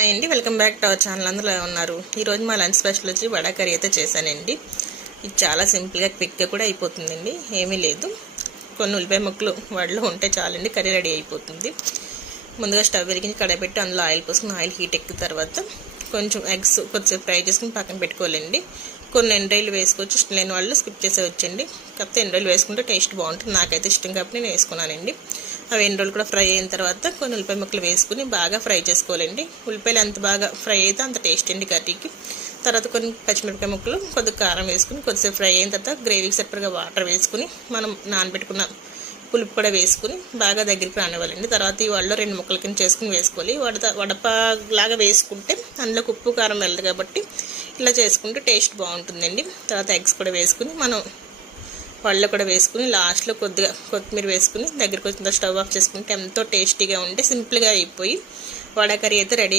Hi అండి, welcome back to our channel. అందులో ఉన్నారు. ఈరోజు మా లంచ్ స్పెషల్ వచ్చి వడ కర్రీ అయితే చేశానండి. ఇది చాలా సింపుల్గా క్విక్గా కూడా అయిపోతుందండి. ఏమీ లేదు, కొన్ని ఉల్లిపాయ ముక్కలు వడలో ఉంటే చాలండి, కర్రీ రెడీ అయిపోతుంది. ముందుగా స్టవ్ వెలిగించి కడాయి పెట్టి అందులో ఆయిల్ పోసుకుని ఆయిల్ హీట్ ఎక్కిన తర్వాత కొంచెం ఎగ్స్ కొద్దిసేపు ఫ్రై చేసుకుని పక్కన పెట్టుకోవాలండి. కొన్ని ఎండ్రాయిలు వేసుకోవచ్చు, ఇష్టం లేని వాళ్ళు స్కిప్ చేసేవచ్చండి. కాకపోతే ఎండ్రాయిలు వేసుకుంటే టేస్ట్ బాగుంటుంది. నాకైతే ఇష్టం కాబట్టి నేను వేసుకున్నానండి. అవి ఎండ్రాయిలు కూడా ఫ్రై అయిన తర్వాత కొన్ని ఉల్లిపాయ ముక్కలు వేసుకుని బాగా ఫ్రై చేసుకోవాలండి. ఉల్లిపాయలు ఎంత బాగా ఫ్రై అయితే అంత టేస్ట్ అండి కర్రీకి. తర్వాత కొన్ని పచ్చిమిరపకాయ ముక్కలు, కొద్దిగా కారం వేసుకుని కొద్దిసేపు ఫ్రై అయిన తర్వాత గ్రేవీకి సరిపడగా వాటర్ వేసుకుని మనం నానబెట్టుకున్న పులుపు కూడా వేసుకుని బాగా దగ్గరికి రానివ్వాలండి. తర్వాత ఈ వడలో 2 ముక్కల కింద చేసుకుని వేసుకోవాలి. వడపలాగా వేసుకుంటే అందులోకి ఉప్పు కారం వెళ్ళదు కాబట్టి ఇలా చేసుకుంటే టేస్ట్ బాగుంటుందండి. తర్వాత ఎగ్స్ కూడా వేసుకుని మనం వడలో కూడా వేసుకుని లాస్ట్లో కొద్దిగా కొత్తిమీర వేసుకుని దగ్గరికి వచ్చిన స్టవ్ ఆఫ్ చేసుకుంటే ఎంతో టేస్టీగా ఉంటే సింపుల్గా అయిపోయి వడ కర్రీ అయితే రెడీ.